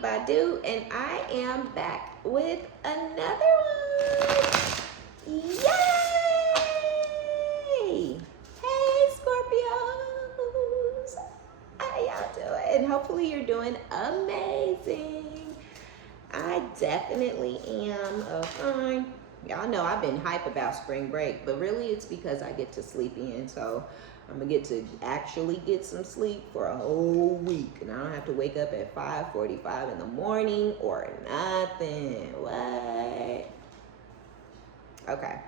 OmniBadu, and I am back with another one. Yay! Hey, Scorpios! How y'all doing? Hopefully you're doing amazing. I definitely am. Fine. Y'all know I've been hype about spring break, but really it's because I get to sleep in, so I'm gonna get to actually get some sleep for a whole week, and I don't have to wake up at 5:45 in the morning or nothing. What? Okay.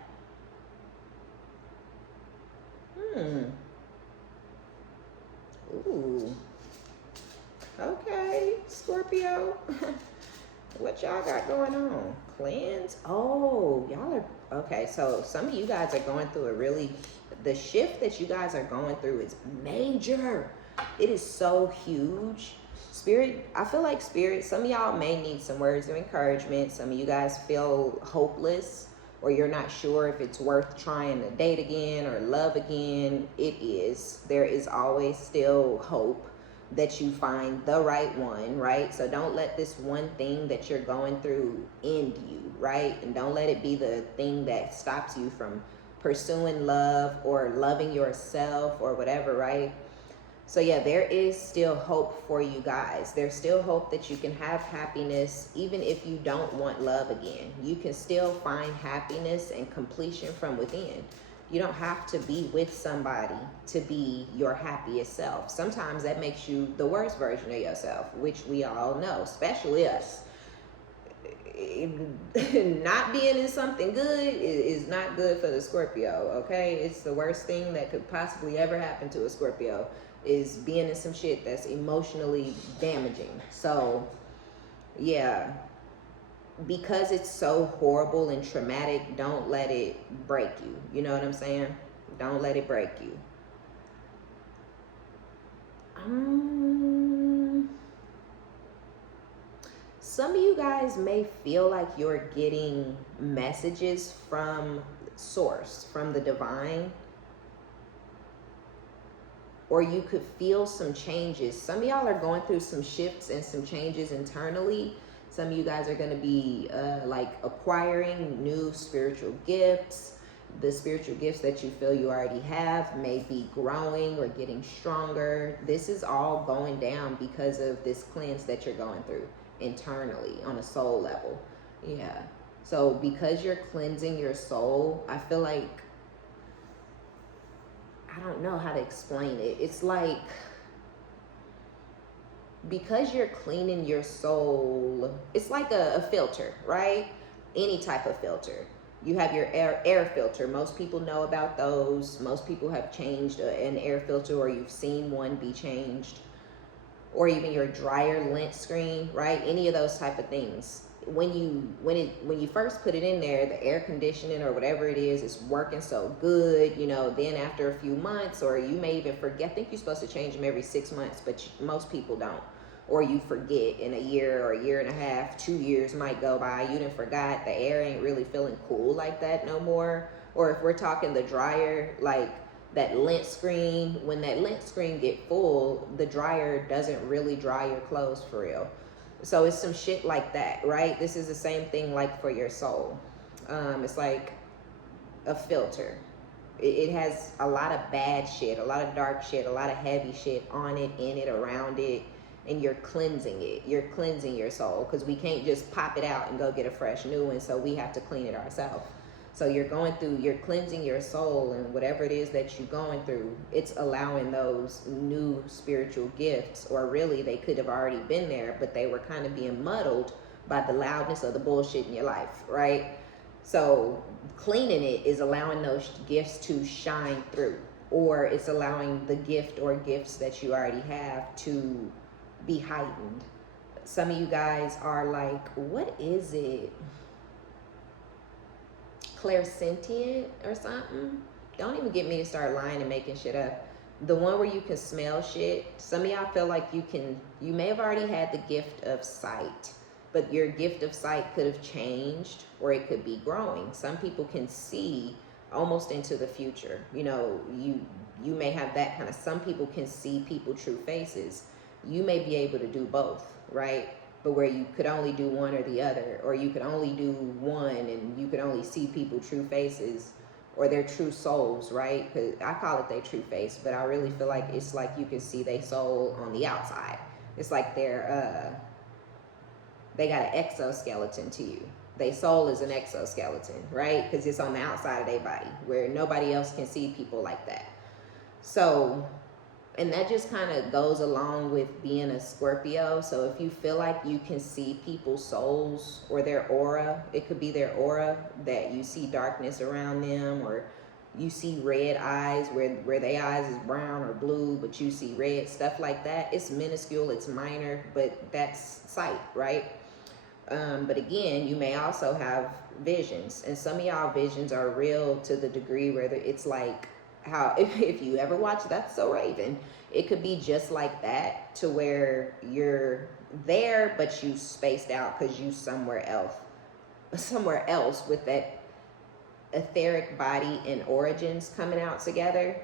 Ooh. Okay, Scorpio. What y'all got going on? Cleanse? Oh, y'all are okay. So some of you guys are going through the shift that you guys are going through is major. It is so huge. Spirit, I feel like Spirit, some of y'all may need some words of encouragement. Some of you guys feel hopeless, or you're not sure if it's worth trying to date again or love again. It is. There is always still hope that you find the right one, right? So don't let this one thing that you're going through end you, right? And don't let it be the thing that stops you from pursuing love or loving yourself or whatever, right? So yeah, there is still hope for you guys. There's still hope that you can have happiness even if you don't want love again. You can still find happiness and completion from within. You don't have to be with somebody to be your happiest self. Sometimes that makes you the worst version of yourself, which we all know, especially us. Not being in something good is not good for the Scorpio, okay? It's the worst thing that could possibly ever happen to a Scorpio is being in some shit that's emotionally damaging. So, yeah. Because it's so horrible and traumatic, don't let it break you. You know what I'm saying? Don't let it break you. Some of you guys may feel like you're getting messages from source, from the divine, or you could feel some changes. Some of y'all are going through some shifts and some changes internally. Some of you guys are going to be like acquiring new spiritual gifts. The spiritual gifts that you feel you already have may be growing or getting stronger. This is all going down because of this cleanse that you're going through internally on a soul level. Yeah. So because you're cleansing your soul, I feel like, I don't know how to explain it. It's like, because you're cleaning your soul, it's like a filter, right? Any type of filter. You have your air filter. Most people know about those. Most people have changed an air filter, or you've seen one be changed, or even your dryer lint screen, right? Any of those type of things. When you first put it in there, the air conditioning or whatever it is working so good, you know, then after a few months, or you may even forget, I think you're supposed to change them every 6 months, but most people don't. Or you forget in a year or a year and a half, 2 years might go by, you done forgot, the air ain't really feeling cool like that no more. Or if we're talking the dryer, like that lint screen, when that lint screen get full, the dryer doesn't really dry your clothes for real. So it's some shit like that, right? This is the same thing like for your soul. It's like a filter. It has a lot of bad shit, a lot of dark shit, a lot of heavy shit on it, in it, around it, and you're cleansing it. You're cleansing your soul, because we can't just pop it out and go get a fresh new one, so we have to clean it ourselves. So you're cleansing your soul, and whatever it is that you're going through, it's allowing those new spiritual gifts, or really they could have already been there, but they were kind of being muddled by the loudness of the bullshit in your life, right? So cleaning it is allowing those gifts to shine through, or it's allowing the gift or gifts that you already have to be heightened. Some of you guys are like, what is it? Clairsentient or something? Don't even get me to start lying and making shit up. The one where you can smell shit. Some of y'all feel like you may have already had the gift of sight, but your gift of sight could have changed, or it could be growing. Some people can see almost into the future. You know, you may have that kind of, some people can see people true faces. You may be able to do both, right? but where you could only do one or the other, or you could only do one and you could only see people true faces or their true souls, right? Because I call it their true face, but I really feel like it's like you can see their soul on the outside. It's like they got an exoskeleton to you. Their soul is an exoskeleton, right? Because it's on the outside of their body where nobody else can see people like that. So, and that just kind of goes along with being a Scorpio. So if you feel like you can see people's souls or their aura, it could be their aura, that you see darkness around them, or you see red eyes where their eyes is brown or blue, but you see red, stuff like that. It's minuscule, it's minor, but that's sight, right? But again, you may also have visions, and some of y'all visions are real to the degree where it's like, how if you ever watch That's So Raven, it could be just like that, to where you're there but you spaced out because you somewhere else with that etheric body and origins coming out together.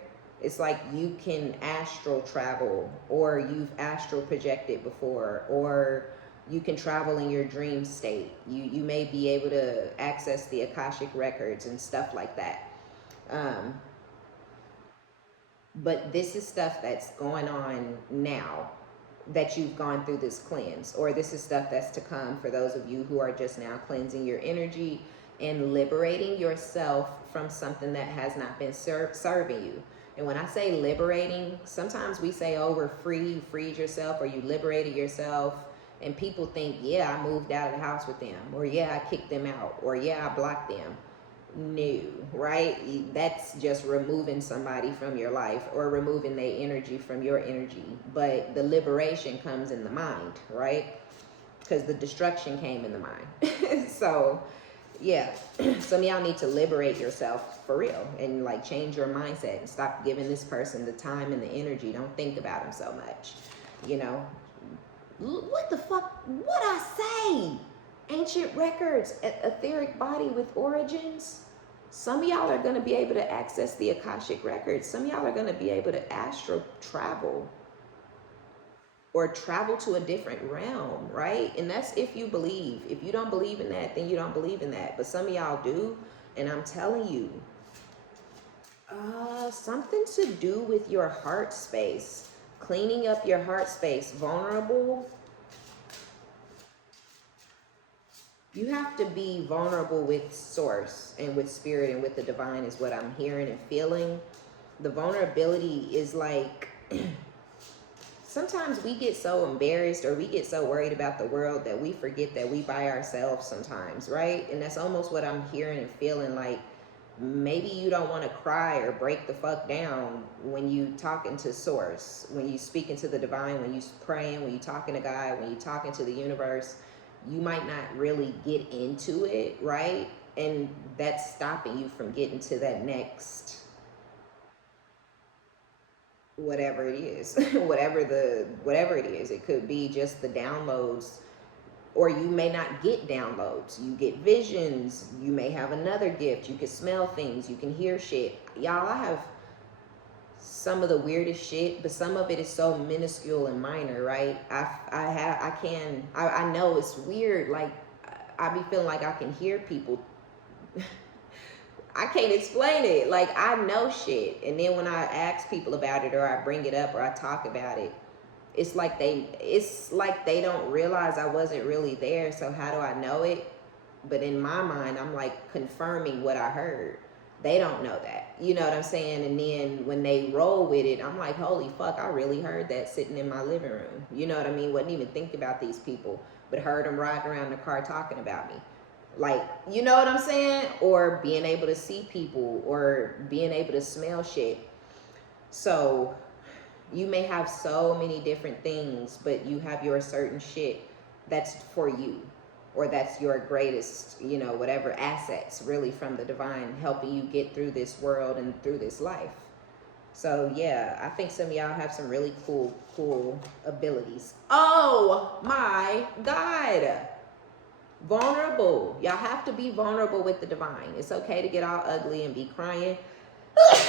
It's like you can astral travel, or you've astral projected before, or you can travel in your dream state. You may be able to access the Akashic records and stuff like that. But this is stuff that's going on now, that you've gone through this cleanse, or this is stuff that's to come for those of you who are just now cleansing your energy and liberating yourself from something that has not been serving you. And when I say liberating, sometimes we say, oh, we're free, you freed yourself, or you liberated yourself. And people think, yeah, I moved out of the house with them, or yeah, I kicked them out, or yeah, I blocked them. No, right? That's just removing somebody from your life, or removing their energy from your energy. But the liberation comes in the mind, right? Because the destruction came in the mind. So yeah, some of y'all need to liberate yourself for real, and like change your mindset and stop giving this person the time and the energy. Don't think about them so much, you know. What the fuck? What I say? Ancient records, etheric body with origins. Some of y'all are going to be able to access the Akashic records. Some of y'all are going to be able to astral travel, or travel to a different realm, right? And that's if you believe. If you don't believe in that, then you don't believe in that. But some of y'all do, and I'm telling you, something to do with your heart space. Cleaning up your heart space. Vulnerable. You have to be vulnerable with source and with spirit and with the divine, is what I'm hearing and feeling. The vulnerability is like, sometimes we get so embarrassed, or we get so worried about the world, that we forget that we by ourselves sometimes, right? And that's almost what I'm hearing and feeling. Like, maybe you don't want to cry or break the fuck down when you talking to source, when you speaking to the divine, when you praying, when you talking to God, when you talking to the universe. You might not really get into it, right? And that's stopping you from getting to that next, whatever it is. whatever it is. It could be just the downloads, or you may not get downloads. You get visions. You may have another gift. You can smell things. You can hear shit. Y'all, I have some of the weirdest shit, but some of it is so minuscule and minor, right? I know it's weird. Like, I be feeling like I can hear people. I can't explain it. Like, I know shit, and then when I ask people about it, or I bring it up, or I talk about it, it's like they don't realize I wasn't really there. So how do I know it? But in my mind, I'm like confirming what I heard. They don't know that. You know what I'm saying? And then when they roll with it, I'm like, holy fuck, I really heard that sitting in my living room. You know what I mean? Wasn't even thinking about these people, but heard them riding around the car talking about me. Like, you know what I'm saying? Or being able to see people, or being able to smell shit. So you may have so many different things, but you have your certain shit that's for you, or that's your greatest, you know, whatever assets really from the divine, helping you get through this world and through this life. So yeah, I think some of y'all have some really cool abilities. Oh my God. Vulnerable. Y'all have to be vulnerable with the divine. It's okay to get all ugly and be crying.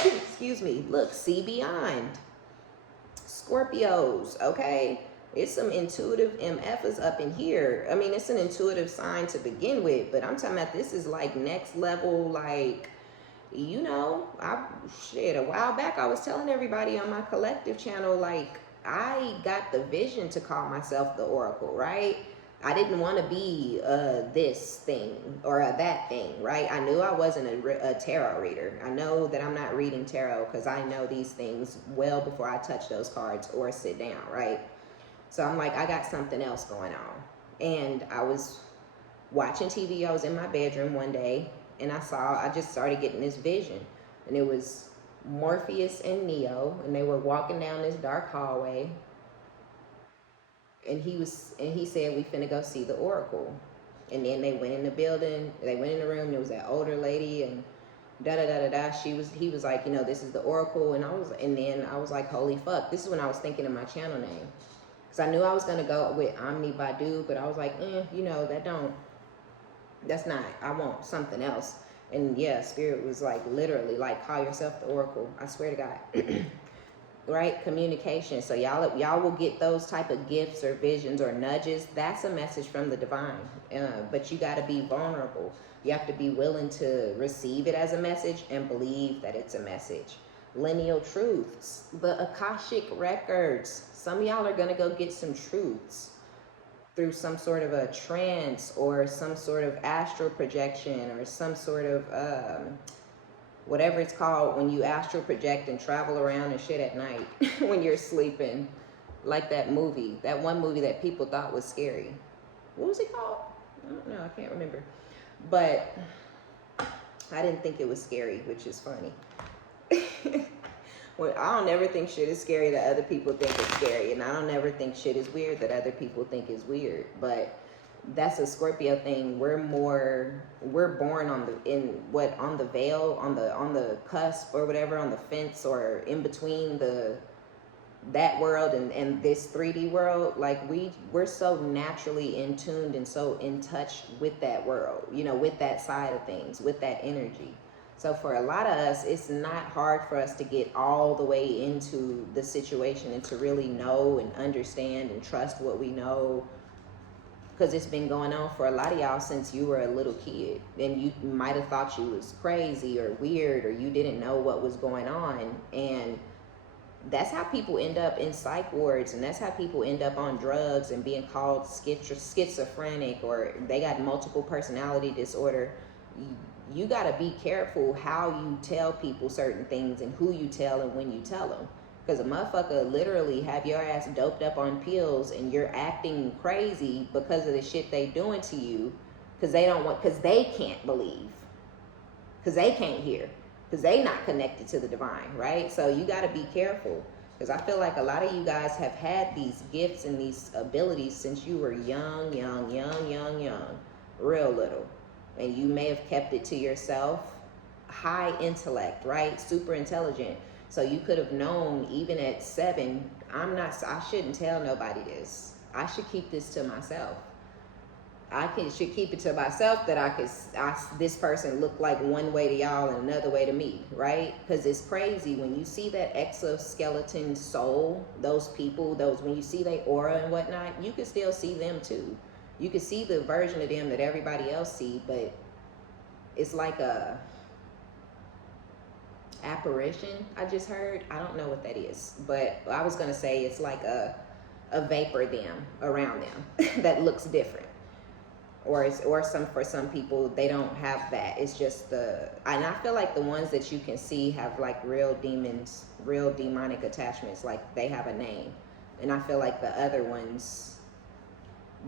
Excuse me. Look, see beyond. Scorpios, okay? It's some intuitive MFs up in here. I mean, it's an intuitive sign to begin with, but I'm talking about this is like next level, like, you know, a while back I was telling everybody on my collective channel, like, I got the vision to call myself the Oracle, right? I didn't want to be this thing or that thing, right? I knew I wasn't a tarot reader. I know that I'm not reading tarot because I know these things well before I touch those cards or sit down, right? So I'm like, I got something else going on. And I was watching TV. I was in my bedroom one day and I just started getting this vision. And it was Morpheus and Neo, and they were walking down this dark hallway. And he said, we finna go see the Oracle. And then they went in the building, they went in the room, there was that older lady and da da da da da. He was like, you know, this is the Oracle. And then I was like, holy fuck. This is when I was thinking of my channel name. Because I knew I was gonna go with OmniBadu, but I was like, you know, that's not, I want something else. And yeah, Spirit was like, literally, like, call yourself the Oracle. I swear to God. Right? Communication. So y'all will get those type of gifts or visions or nudges. That's a message from the divine. But you got to be vulnerable. You have to be willing to receive it as a message and believe that it's a message. Lineal truths, the Akashic records. Some of y'all are going to go get some truths through some sort of a trance or some sort of astral projection or some sort of whatever it's called when you astral project and travel around and shit at night when you're sleeping. Like that one movie that people thought was scary. What was it called? I don't know, I can't remember. But I didn't think it was scary, which is funny. Well, I don't ever think shit is scary that other people think it's scary, and I don't ever think shit is weird that other people think is weird. But that's a Scorpio thing. We're born on the veil, on the cusp or whatever, on the fence or in between that world and this 3D world. Like we're so naturally in tuned and so in touch with that world, you know, with that side of things, with that energy. So for a lot of us, it's not hard for us to get all the way into the situation and to really know and understand and trust what we know, because it's been going on for a lot of y'all since you were a little kid, and you might have thought you was crazy or weird or you didn't know what was going on. And that's how people end up in psych wards, and that's how people end up on drugs and being called schizophrenic, or they got multiple personality disorder. You got to be careful how you tell people certain things and who you tell and when you tell them. Because a motherfucker literally have your ass doped up on pills and you're acting crazy because of the shit they doing to you, because they can't believe, because they can't hear, because they not connected to the divine, right? So you got to be careful, because I feel like a lot of you guys have had these gifts and these abilities since you were young, real little. And you may have kept it to yourself. High intellect, right? Super intelligent. So you could have known even at 7, I shouldn't tell nobody this. I should keep this to myself. Should keep it to myself that this person look like one way to y'all and another way to me, right? Because it's crazy when you see that exoskeleton soul, those people, when you see their aura and whatnot, you can still see them too. You can see the version of them that everybody else see, but it's like a apparition I just heard. I don't know what that is, but I was gonna say it's like a vapor them around them that looks different. For some people they don't have that. It's just and I feel like the ones that you can see have like real demons, real demonic attachments, like they have a name. And I feel like the other ones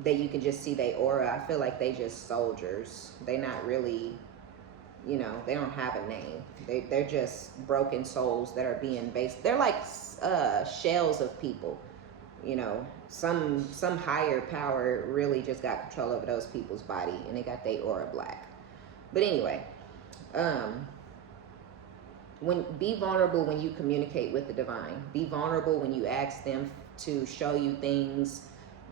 that you can just see they aura, I feel like they just soldiers. They not really, you know, they don't have a name. They're just broken souls that are being based. They're like shells of people, you know. Some higher power really just got control over those people's body, and they got their aura black. But anyway, be vulnerable when you communicate with the divine. Be vulnerable when you ask them to show you things.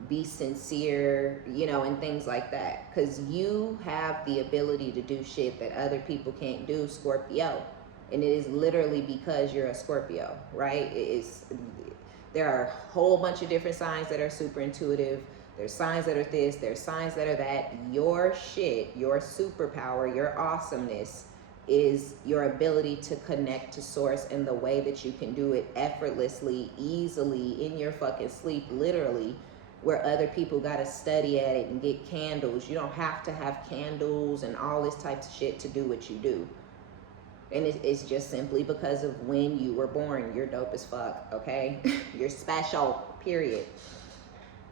Be sincere, you know, and things like that, because you have the ability to do shit that other people can't do, Scorpio. And it is literally because you're a Scorpio, right? There are a whole bunch of different signs that are super intuitive. There's signs that are this, there's signs that are that. Your shit, your superpower, your awesomeness is your ability to connect to source, and the way that you can do it effortlessly, easily, in your fucking sleep, literally, where other people gotta study at it and get candles. You don't have to have candles and all this type of shit to do what you do. And it's just simply because of when you were born. You're dope as fuck, okay? You're special, period.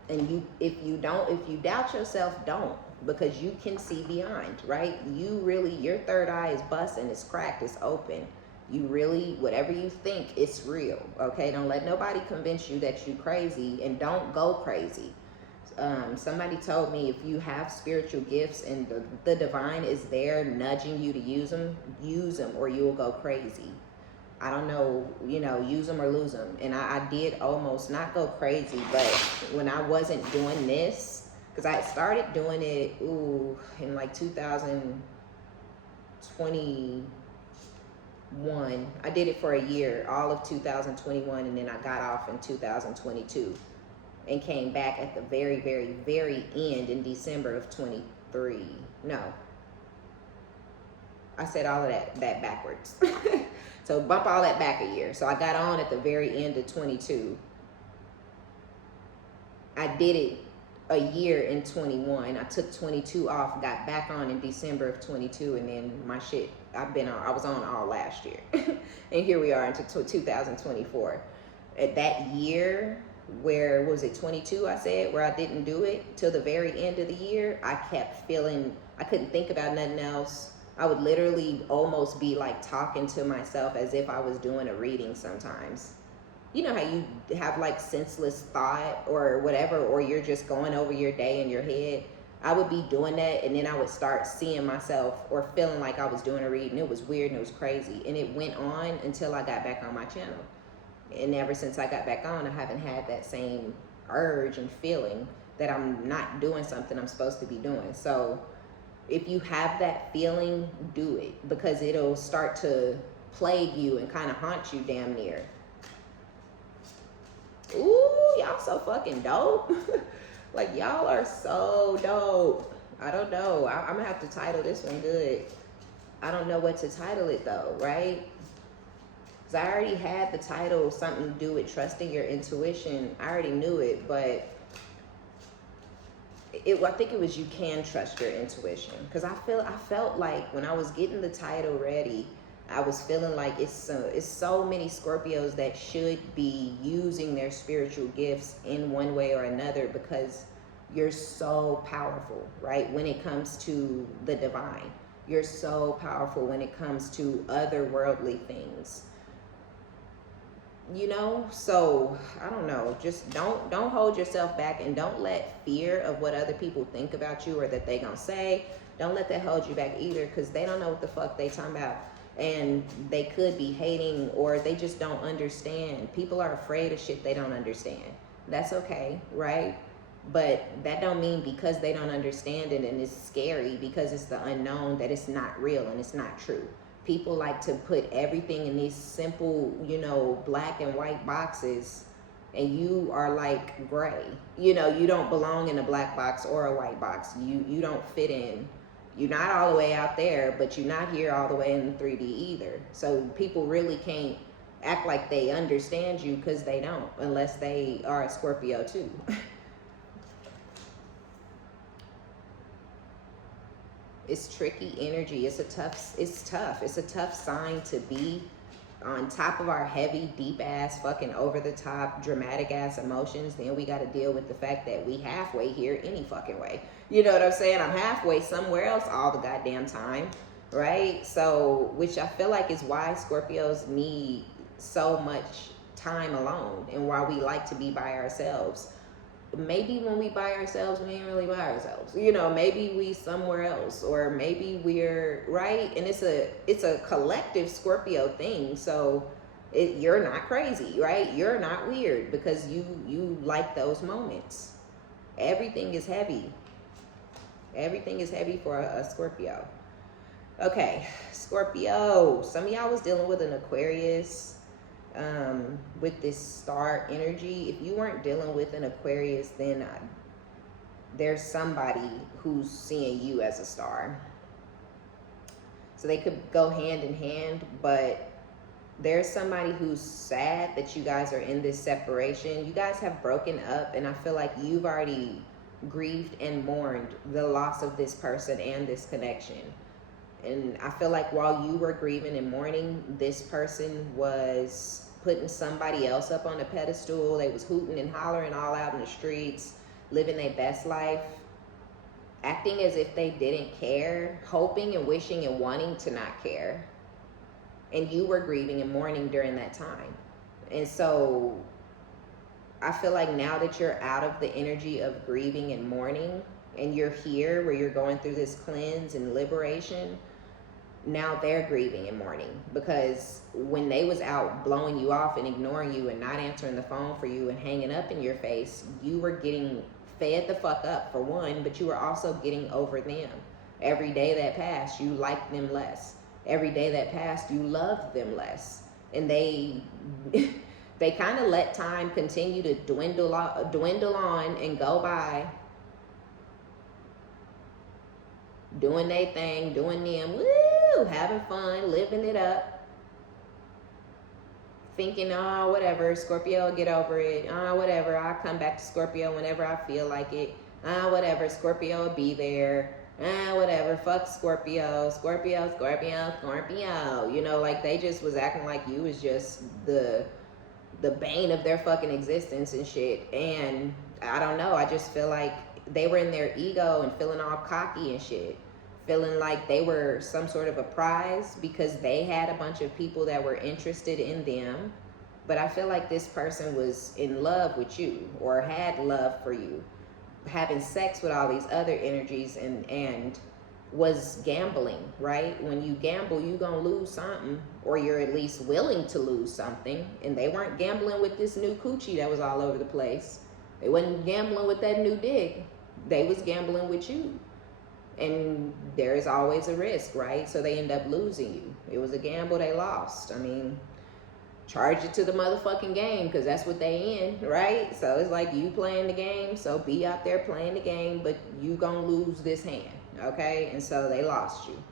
And if you doubt yourself, don't, because you can see beyond, right? You really, your third eye is busting, it's cracked, it's open. You really, whatever you think, it's real, okay? Don't let nobody convince you that you crazy, and don't go crazy. Somebody told me, if you have spiritual gifts and the divine is there nudging you to use them, or you will go crazy. I don't know, use them or lose them. And I did almost not go crazy, but when I wasn't doing this, because I started doing it, in like 2021. I did it for a year, all of 2021, and then I got off in 2022. And came back at the very, very, very end in December of 23. No. I said all of that backwards. So bump all that back a year. So I got on at the very end of 22. I did it a year in 21. I took 22 off, got back on in December of 22, and then my shit, I was on all last year. And here we are into 2024. At that year, where was it 22 I said, where I didn't do it till the very end of the year, I kept feeling I couldn't think about nothing else. I would literally almost be like talking to myself as if I was doing a reading sometimes. You know how you have like senseless thought or whatever, or you're just going over your day in your head? I would be doing that, and then I would start seeing myself or feeling like I was doing a reading. It was weird and it was crazy, and it went on until I got back on my channel. And ever since I got back on, I haven't had that same urge and feeling that I'm not doing something I'm supposed to be doing. So if you have that feeling, do it, because it'll start to plague you and kind of haunt you damn near. Ooh, y'all so fucking dope. Like, y'all are so dope. I don't know. I'm gonna have to title this one good. I don't know what to title it though, right? Because I already had the title, something to do with trusting your intuition. I already knew it, but I think it was you can trust your intuition. Because I felt like when I was getting the title ready, I was feeling like it's so many Scorpios that should be using their spiritual gifts in one way or another, because you're so powerful, right? When it comes to the divine, you're so powerful when it comes to otherworldly things. So I don't know, just don't hold yourself back, and don't let fear of what other people think about you or that they gonna say, don't let that hold you back either, because they don't know what the fuck they talking about, and they could be hating, or they just don't understand. People are afraid of shit they don't understand. That's okay, right? But that don't mean because they don't understand it and it's scary because it's the unknown that it's not real and it's not true. People like to put everything in these simple, black and white boxes, and you are like gray. You don't belong in a black box or a white box. You don't fit in. You're not all the way out there, but you're not here all the way in 3D either. So people really can't act like they understand you, because they don't, unless they are a Scorpio too. It's tricky energy. It's tough. It's a tough sign to be on top of our heavy, deep ass, fucking over the top, dramatic ass emotions. Then we got to deal with the fact that we halfway here any fucking way. You know what I'm saying? I'm halfway somewhere else all the goddamn time, right? So, which I feel like is why Scorpios need so much time alone, and why we like to be by ourselves. Maybe when we by ourselves, we ain't really by ourselves. Maybe we somewhere else, or maybe we're right. And it's a collective Scorpio thing. So you're not crazy, right? You're not weird, because you like those moments. Everything is heavy. Everything is heavy for a Scorpio. Okay, Scorpio. Some of y'all was dealing with an Aquarius. With this star energy, if you weren't dealing with an Aquarius, then there's somebody who's seeing you as a star. So they could go hand in hand, but there's somebody who's sad that you guys are in this separation. You guys have broken up, and I feel like you've already grieved and mourned the loss of this person and this connection. And I feel like while you were grieving and mourning, this person was putting somebody else up on a pedestal. They was hooting and hollering all out in the streets, living their best life, acting as if they didn't care, hoping and wishing and wanting to not care. And you were grieving and mourning during that time. And so I feel like now that you're out of the energy of grieving and mourning, and you're here where you're going through this cleanse and liberation, now they're grieving and mourning, because when they was out blowing you off and ignoring you and not answering the phone for you and hanging up in your face, you were getting fed the fuck up, for one, but you were also getting over them. Every day that passed, you liked them less. Every day that passed, you loved them less. And they they kind of let time continue to dwindle on and go by, doing their thing, doing them, woo, having fun, living it up, thinking, oh, whatever, Scorpio, get over it. Oh, whatever, I'll come back to Scorpio whenever I feel like it. Oh, whatever, Scorpio will be there. Ah, whatever, fuck Scorpio, Scorpio, Scorpio, Scorpio. You know, like they just was acting like you was just the bane of their fucking existence and shit. And I don't know, I just feel like they were in their ego and feeling all cocky and shit. Feeling like they were some sort of a prize because they had a bunch of people that were interested in them. But I feel like this person was in love with you or had love for you, having sex with all these other energies, and was gambling, right? When you gamble, you gonna lose something, or you're at least willing to lose something. And they weren't gambling with this new coochie that was all over the place. They wasn't gambling with that new dick. They was gambling with you. And there is always a risk, right? So they end up losing you. It was a gamble, they lost. I mean, charge it to the motherfucking game, because that's what they in, right? So it's like you playing the game, so be out there playing the game, but you gonna lose this hand, okay? And so they lost you.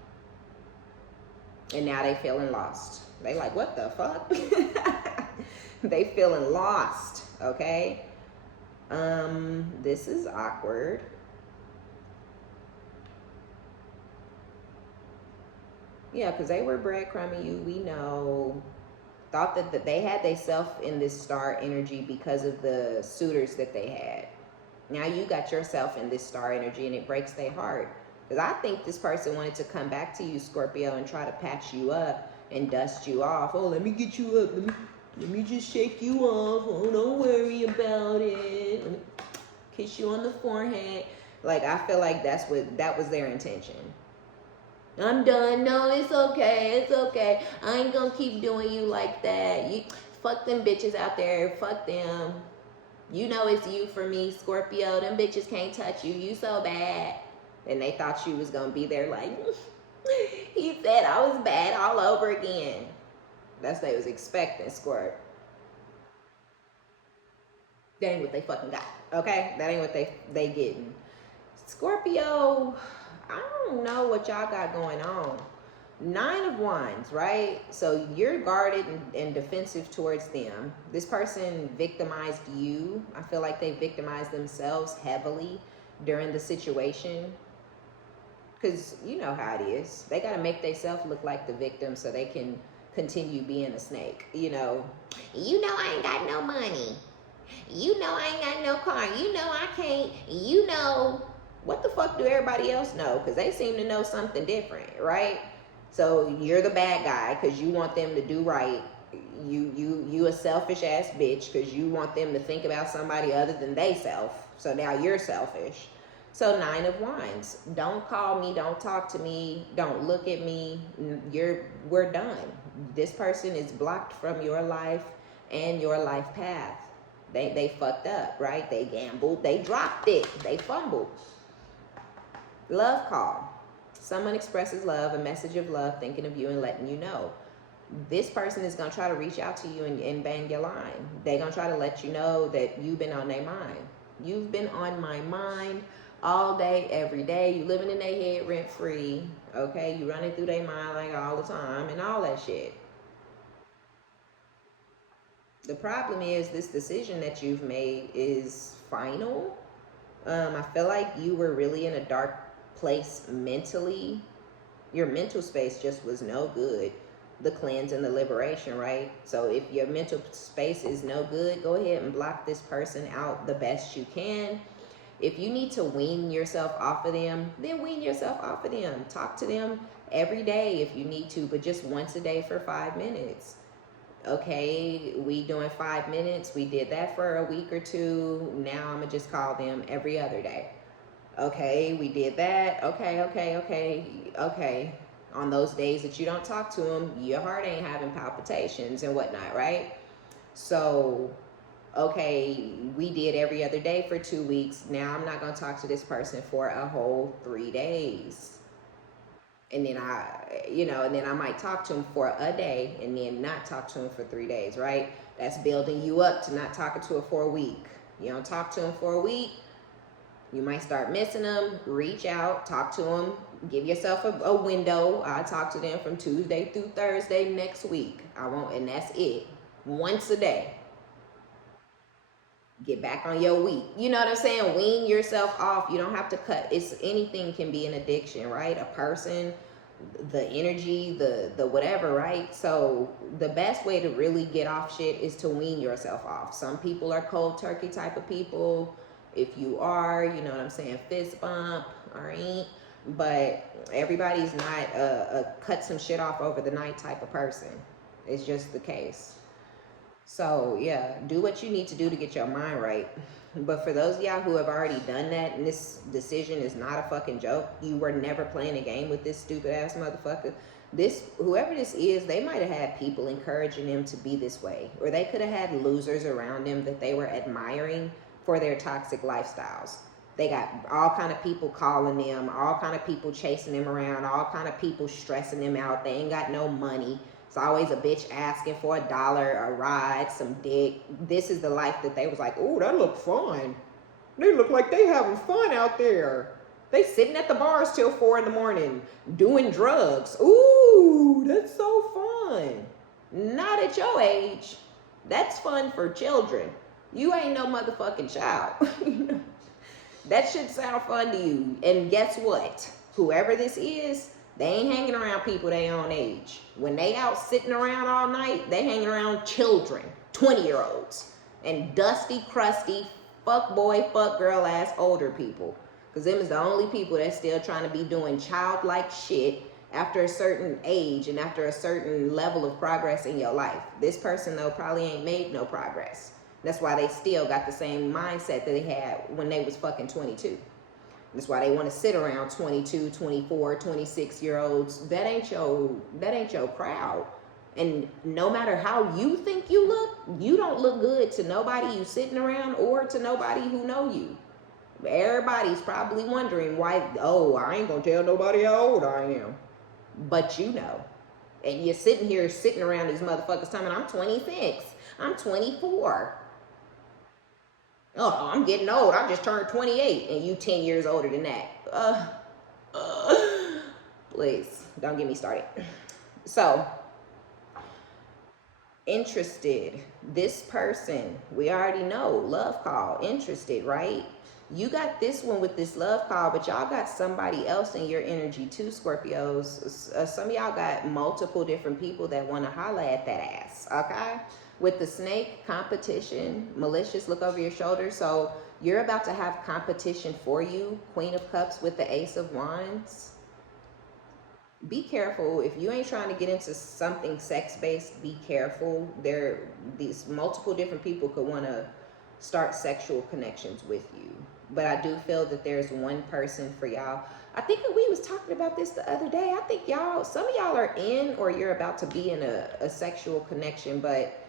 And now they feeling lost. They like, what the fuck? They feeling lost, okay? This is awkward. Yeah, because they were breadcrumbing you, we know. Thought that they had themselves in this star energy because of the suitors that they had. Now you got yourself in this star energy, and it breaks their heart. Because I think this person wanted to come back to you, Scorpio, and try to patch you up and dust you off. Oh, let me get you up. Let me just shake you off. Oh, don't worry about it. Let me kiss you on the forehead. Like, I feel like that was their intention. I'm done. No, it's okay. It's okay. I ain't gonna keep doing you like that. You fuck them bitches out there. Fuck them. You know it's you for me, Scorpio. Them bitches can't touch you. You so bad. And they thought you was gonna be there like, he said I was bad all over again. That's what they was expecting, Scorp. That ain't what they fucking got. Okay? That ain't what they getting. Scorpio, I don't know what y'all got going on. 9 of Wands, right? So you're guarded and defensive towards them. This person victimized you. I feel like they victimized themselves heavily during the situation. Because you know how it is. They got to make themselves look like the victim so they can continue being a snake. You know I ain't got no money. You know I ain't got no car. You know I can't. You know... What the fuck do everybody else know? Because they seem to know something different, right? So you're the bad guy because you want them to do right. You a selfish ass bitch because you want them to think about somebody other than they self. So now you're selfish. So 9 of Wands. Don't call me. Don't talk to me. Don't look at me. We're done. This person is blocked from your life and your life path. They fucked up, right? They gambled. They dropped it. They fumbled. Love call. Someone expresses love, a message of love, thinking of you and letting you know. this person is going to try to reach out to you and bang your line. They're going to try to let you know that you've been on their mind. You've been on my mind all day, every day. You living in their head rent free. Okay, you running through their mind like all the time and all that shit. The problem is this decision that you've made is final. I feel like you were really in a dark place mentally. Your mental space just was no good. The cleanse and the liberation, right? So if your mental space is no good, go ahead and block this person out the best you can. If you need to wean yourself off of them, then wean yourself off of them. Talk to them every day if you need to, but just once a day for 5 minutes. Okay, we doing 5 minutes. We did that for a week or two. Now I'm gonna just call them every other day. Okay, we did that. Okay. On those days that you don't talk to them, your heart ain't having palpitations and whatnot, right? So, okay, we did every other day for 2 weeks. Now I'm not gonna talk to this person for a whole 3 days. And then I might talk to him for a day and then not talk to him for 3 days, right? That's building you up to not talking to him for a week. You don't talk to him for a week, you might start missing them. Reach out, talk to them, give yourself a window. I talk to them from Tuesday through Thursday next week. I won't, and that's it. Once a day. Get back on your week. You know what I'm saying? Wean yourself off. You don't have to cut. Anything can be an addiction, right? A person, the energy, the whatever, right? So the best way to really get off shit is to wean yourself off. Some people are cold turkey type of people. If you are, you know what I'm saying, fist bump, all right? But everybody's not a cut some shit off over the night type of person. It's just the case. So yeah, do what you need to do to get your mind right. But for those of y'all who have already done that, and this decision is not a fucking joke, you were never playing a game with this stupid ass motherfucker. Whoever this is, they might have had people encouraging them to be this way, or they could have had losers around them that they were admiring for their toxic lifestyles. They got all kind of people calling them, all kind of people chasing them around, all kind of people stressing them out. They ain't got no money. It's always a bitch asking for $1, a ride, some dick. This is the life that they was like, oh, that look fun. They look like they having fun out there. They sitting at the bars till 4 in the morning doing drugs. Ooh, that's so fun. Not at your age. That's fun for children. You ain't no motherfucking child. That should sound fun to you. And guess what? Whoever this is, they ain't hanging around people they own age. When they out sitting around all night, they hanging around children, 20-year-olds, and dusty, crusty, fuck boy, fuck girl ass older people. Because them is the only people that's still trying to be doing childlike shit after a certain age and after a certain level of progress in your life. This person, though, probably ain't made no progress. That's why they still got the same mindset that they had when they was fucking 22. That's why they want to sit around 22, 24, 26-year-olds. That ain't your crowd. And no matter how you think you look, you don't look good to nobody you sitting around or to nobody who know you. Everybody's probably wondering why, I ain't gonna tell nobody how old I am. But you know. And you're sitting around these motherfuckers telling me, I'm 26, I'm 24. Oh, I'm getting old. I just turned 28 and you 10 years older than that. Please, don't get me started. So, interested. This person, we already know, love call, interested, right? You got this one with this love call, but y'all got somebody else in your energy too, Scorpios. Some of y'all got multiple different people that want to holla at that ass, okay? With the snake, competition, malicious, look over your shoulder. So you're about to have competition for you. Queen of Cups with the Ace of Wands. Be careful. If you ain't trying to get into something sex-based, be careful. These multiple different people could want to start sexual connections with you. But I do feel that there's one person for y'all. I think that we was talking about this the other day. I think some of y'all are in or you're about to be in a sexual connection, but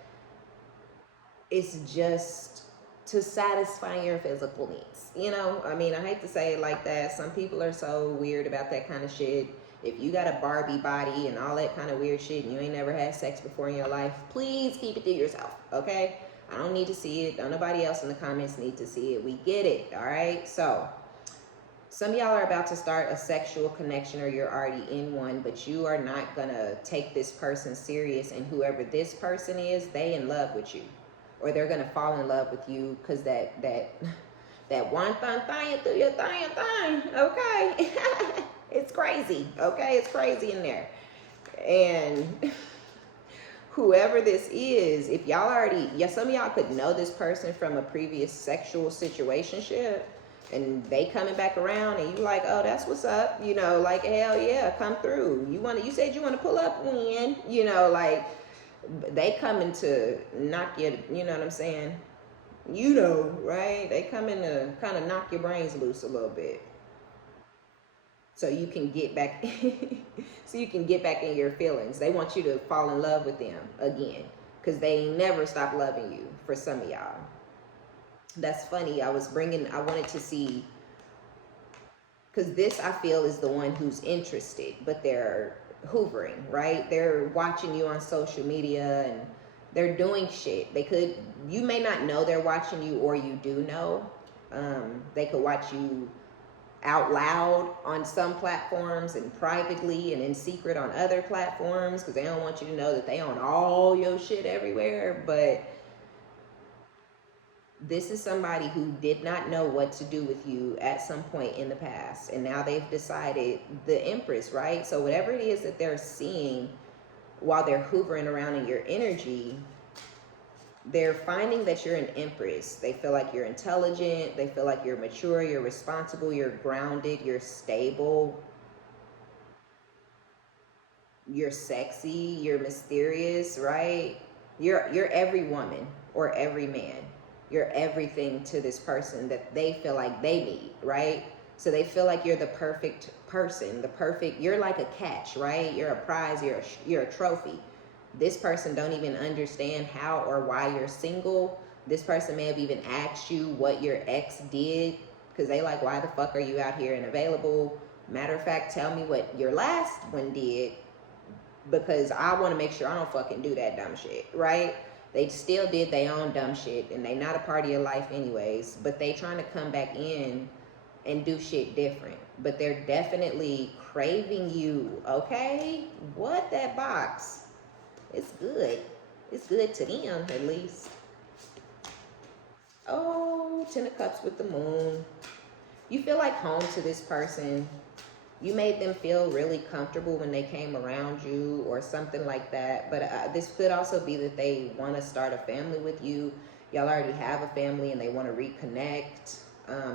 it's just to satisfy your physical needs. You know, I mean, I hate to say it like that. Some people are so weird about that kind of shit. If you got a Barbie body and all that kind of weird shit and you ain't never had sex before in your life, please keep it to yourself, okay? I don't need to see it. Don't nobody else in the comments need to see it. We get it, all right? So some of y'all are about to start a sexual connection, or you're already in one, but you are not gonna take this person serious, and whoever this person is, they in love with you, or they're gonna fall in love with you because that one thing through your thing, okay? It's crazy, okay? It's crazy in there. And whoever this is, if y'all already, some of y'all could know this person from a previous sexual situationship, and they coming back around and you like, oh, that's what's up, you know, like, hell yeah, come through. You said you want to pull up when, you know, like, they coming to knock you, you know what I'm saying? You know, right? They coming to kind of knock your brains loose a little bit. So you can get back, so you can get back in your feelings. They want you to fall in love with them again, because they never stop loving you, for some of y'all. That's funny. I wanted to see, because this, I feel, is the one who's interested, but they're hoovering, right? They're watching you on social media and they're doing shit. You may not know they're watching you, or you do know. They could watch you out loud on some platforms and privately and in secret on other platforms, because they don't want you to know that they own all your shit everywhere. But this is somebody who did not know what to do with you at some point in the past, and now they've decided, the Empress, right? So whatever it is that they're seeing while they're hoovering around in your energy, they're finding that you're an Empress. They feel like you're intelligent, they feel like you're mature, you're responsible, you're grounded, you're stable, you're sexy, you're mysterious, right? You're every woman or every man. You're everything to this person that they feel like they need, right? So they feel like you're the perfect person, you're like a catch, right? You're a prize, you're a trophy. This person don't even understand how or why you're single. This person may have even asked you what your ex did, because they like, why the fuck are you out here and available? Matter of fact, tell me what your last one did, because I want to make sure I don't fucking do that dumb shit, right? They still did their own dumb shit, and they not a part of your life anyways, but they trying to come back in and do shit different. But they're definitely craving you, okay? What, that box? It's good. It's good to them, at least. Oh, 10 of Cups with the Moon. You feel like home to this person. You made them feel really comfortable when they came around you, or something like that. But this could also be that they want to start a family with you. Y'all already have a family and they want to reconnect.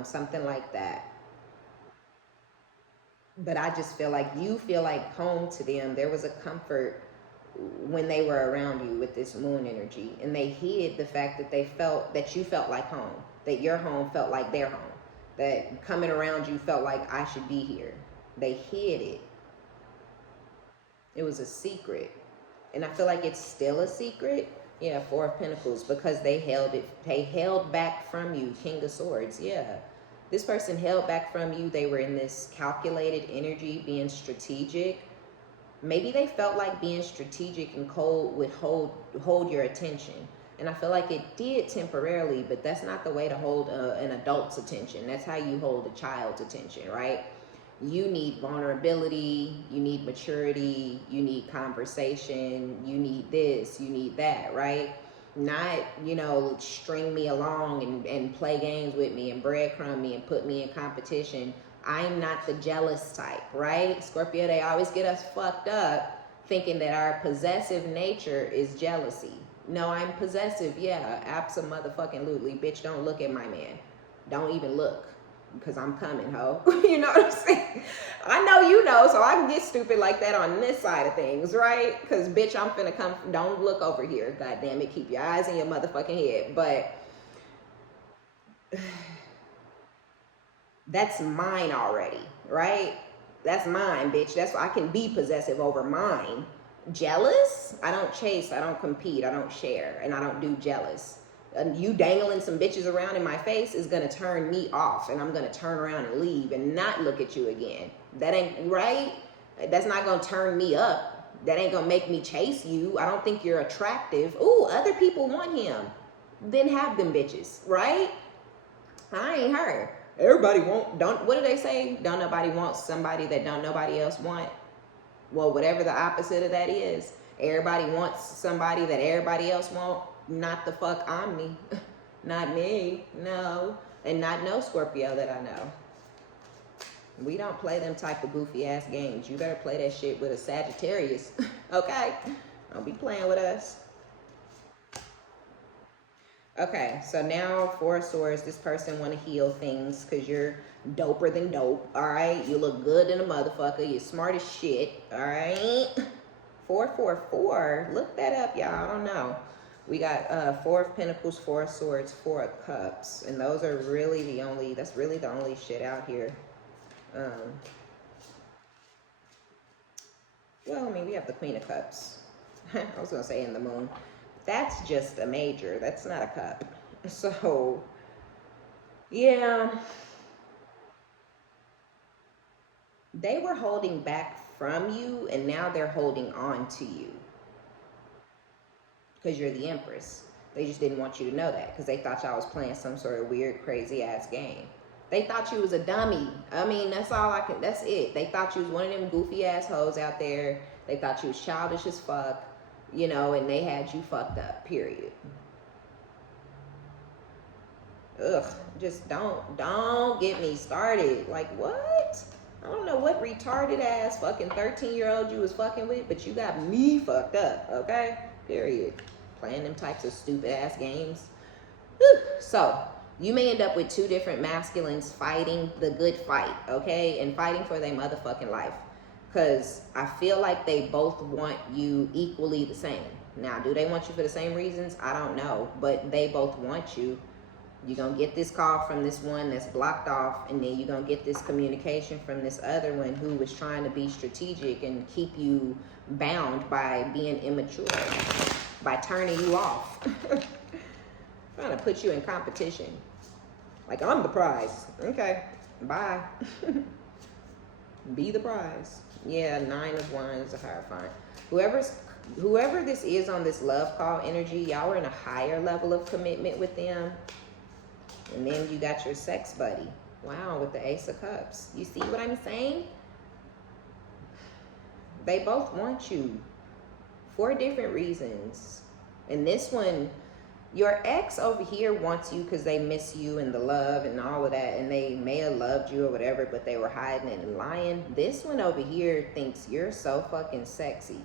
Something like that. But I just feel like you feel like home to them. There was a comfort when they were around you with this moon energy, and they hid the fact that you felt like home, that your home felt like their home, that coming around you felt like I should be here. They hid it. It was a secret. And I feel like it's still a secret. Yeah, Four of Pentacles, because they held back from you. King of Swords, yeah. This person held back from you. They were in this calculated energy, being strategic. Maybe they felt like being strategic and cold would hold your attention. And I feel like it did temporarily, but that's not the way to hold an adult's attention. That's how you hold a child's attention, right? You need vulnerability, you need maturity, you need conversation, you need this, you need that, right? Not, string me along and play games with me and breadcrumb me and put me in competition. I'm not the jealous type, right? Scorpio, they always get us fucked up thinking that our possessive nature is jealousy. No, I'm possessive, yeah, abso-motherfucking-lutely. Bitch, don't look at my man. Don't even look, because I'm coming, ho. You know what I'm saying? I know you know, so I can get stupid like that on this side of things, right? Because, bitch, I'm finna come. Don't look over here. God damn it. Keep your eyes in your motherfucking head. But that's mine already, right? That's mine, bitch. That's why I can be possessive over mine. Jealous? I don't chase, I don't compete, I don't share, and I don't do jealous. You dangling some bitches around in my face is gonna turn me off, and I'm gonna turn around and leave and not look at you again. That ain't right. That's not gonna turn me up. That ain't gonna make me chase you. I don't think you're attractive. Ooh, other people want him. Then have them bitches, right? I ain't her. Everybody don't what do they say? Don't nobody want somebody that don't nobody else want. Well, whatever the opposite of that is. Everybody wants somebody that everybody else want. Not the fuck Omni. Not me. No. And not no Scorpio that I know. We don't play them type of goofy ass games. You better play that shit with a Sagittarius. Okay? Don't be playing with us. Okay, so now Four of Swords, this person want to heal things because you're doper than dope, all right? You look good in a motherfucker. You're smart as shit, all right? 444, look that up, y'all. I don't know. We got Four of Pentacles, Four of Swords, Four of Cups, and those are really the only, that's really the only shit out here. Well, I mean, we have the Queen of Cups. I was going to say in the Moon. That's just a major. That's not a cup. So, yeah. They were holding back from you, and now they're holding on to you. Because you're the Empress. They just didn't want you to know that, because they thought y'all was playing some sort of weird, crazy-ass game. They thought you was a dummy. I mean, that's it. They thought you was one of them goofy assholes out there. They thought you was childish as fuck, you know, and they had you fucked up, period. Ugh, just don't get me started. Like, what? I don't know what retarded ass fucking 13-year-old you was fucking with, but you got me fucked up, okay? Period. Playing them types of stupid ass games. Whew. So, you may end up with two different masculines fighting the good fight, okay? And fighting for their motherfucking life. Because I feel like they both want you equally the same. Now, do they want you for the same reasons? I don't know. But they both want you. You're going to get this call from this one that's blocked off. And then you're going to get this communication from this other one who was trying to be strategic and keep you bound by being immature. By turning you off. Trying to put you in competition. Like, I'm the prize. Okay, bye. Be the prize. Yeah, 9 of Wands, a Hierophant. Whoever this is on this love call energy, y'all are in a higher level of commitment with them. And then you got your sex buddy. Wow, with the Ace of Cups. You see what I'm saying? They both want you for different reasons. And this one, your ex over here wants you because they miss you and the love and all of that, and they may have loved you or whatever, but they were hiding it and lying. This one over here thinks you're so fucking sexy.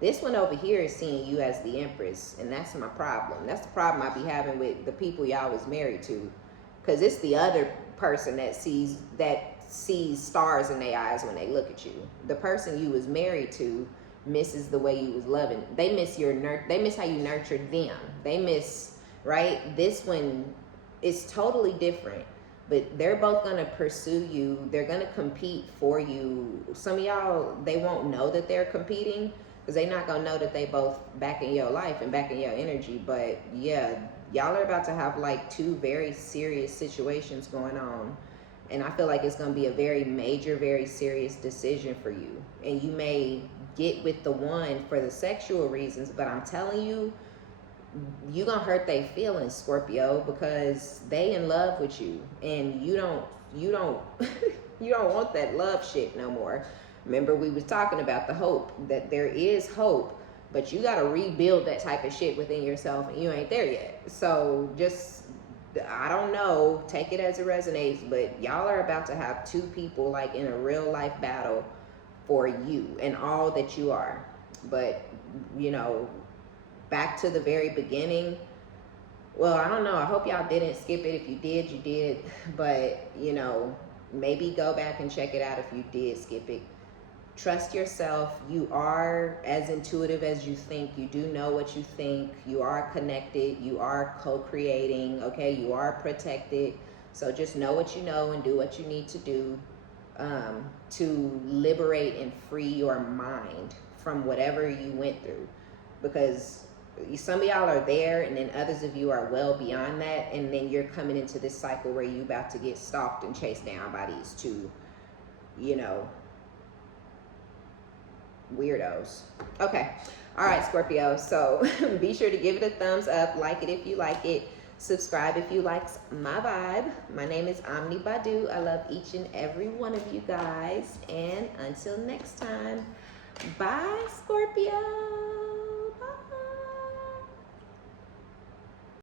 This one over here is seeing you as the Empress, and that's my problem. That's the problem I be having with the people y'all was married to, because it's the other person that sees stars in their eyes when they look at you. The person you was married to misses the way you was loving. They miss they miss how you nurtured them. They miss, right? This one is totally different, but they're both gonna pursue you. They're gonna compete for you. Some of y'all, they won't know that they're competing because they're not gonna know that they both back in your life and back in your energy. But yeah, y'all are about to have like two very serious situations going on. And I feel like it's gonna be a very major, very serious decision for you. And you may get with the one for the sexual reasons, but I'm telling you, you're gonna hurt their feelings, Scorpio, because they in love with you, and you don't you don't want that love shit no more. Remember, we was talking about the hope, that there is hope, but you gotta rebuild that type of shit within yourself, and you ain't there yet. So just, I don't know, take it as it resonates, but y'all are about to have two people like in a real life battle for you and all that you are. But, you know, back to the very beginning, well, I don't know, I hope y'all didn't skip it. If you did, you did. But, you know, maybe go back and check it out if you did skip it. Trust yourself. You are as intuitive as you think. You do know what you think. You are connected. You are co-creating, okay? You are protected. So just know what you know and do what you need to do to liberate and free your mind from whatever you went through. Because some of y'all are there, and then others of you are well beyond that, and then you're coming into this cycle where you about to get stalked and chased down by these two, you know, Weirdos. Okay. All right, Scorpio. So be sure to give it a thumbs up. Like it if you like it. Subscribe if you like my vibe. My name is OmniBadu. I love each and every one of you guys. And until next time, bye, Scorpio.